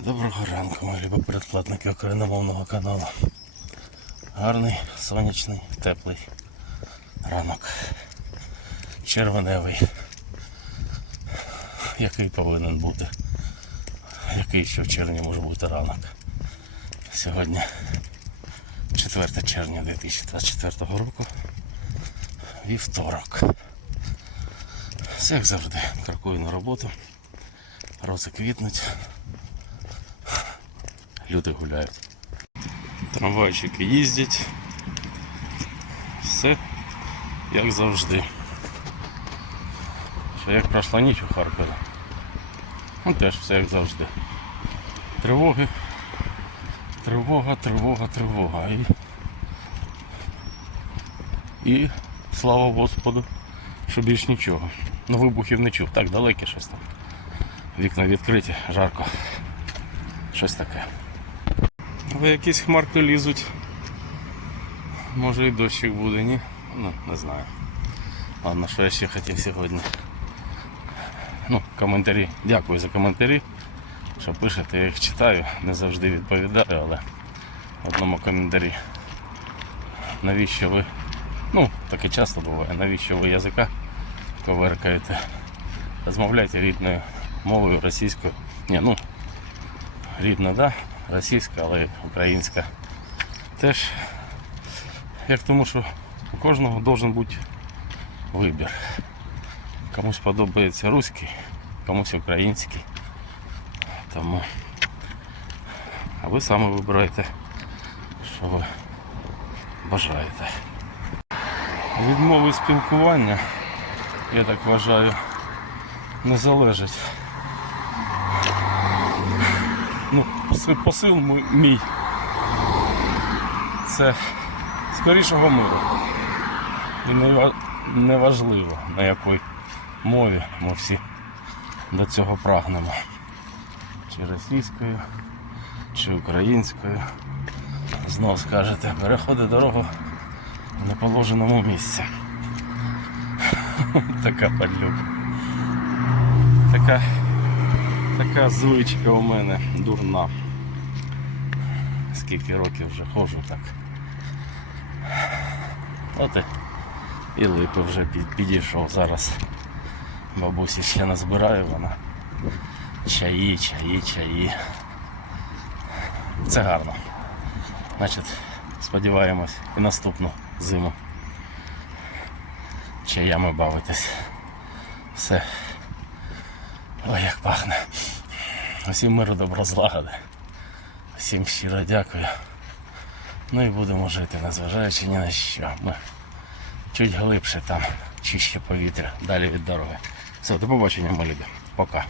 Доброго ранку, мої любі передплатники україномовного каналу. Гарний, сонячний, теплий ранок. Червоневий. Який повинен бути. Який ще в червні може бути ранок. Сьогодні 4 червня 2024 року. Вівторок. Все як завжди. Крокую на роботу. Рози квітнуть. Люди гуляють. Трамвайчики їздять. Все як завжди. Що як пройшла ніч у Харкові. Ну теж все як завжди. Тривоги. Тривога, тривога, тривога. І, і слава Господу, що більш нічого. Ну вибухів не чув. Так далеке щось там. Вікна відкриті, жарко. Щось таке. Але якісь хмарки лізуть. Може і дощик буде, ні? Ну, не знаю. Ладно, що я ще хотів сьогодні. Ну, коментарі. Дякую за коментарі. Що пишете, я їх читаю, не завжди відповідаю, але в одному коментарі. Навіщо ви. Ну, таке часто буває, навіщо ви язика коверкаєте? Розмовляйте рідною мовою російською. Ні, ну, рідна, да, російська, але українська теж. Як тому, що у кожного должен бути вибір. Комусь подобається руський, комусь український. Тому а ви саме вибираєте, що ви бажаєте. Відмови спілкування, я так вважаю, не залежить ну, посил мій-. Це скорішого миру. І не ва- неважливо на якій мові ми всі до цього прагнемо. Чи російською, чи українською. Знов скажете, переходи дорогу в неположеному місці. Така падлюка. Така Така звичка у мене дурна. Скільки років вже ходжу так. От і, липи вже підійшов зараз. Бабусі ще назбираю вона. Чаї, чаї, чаї. Це гарно. Значить, сподіваємось і наступну зиму. Чаями бавитись. Все. Ой, як пахне. Усім миру добро злагоди. Всім щиро дякую. Ну і будемо жити, незважаючи ні на що. Ми чуть глибше там, чище повітря, далі від дороги. Все, до побачення, мої люди. Пока.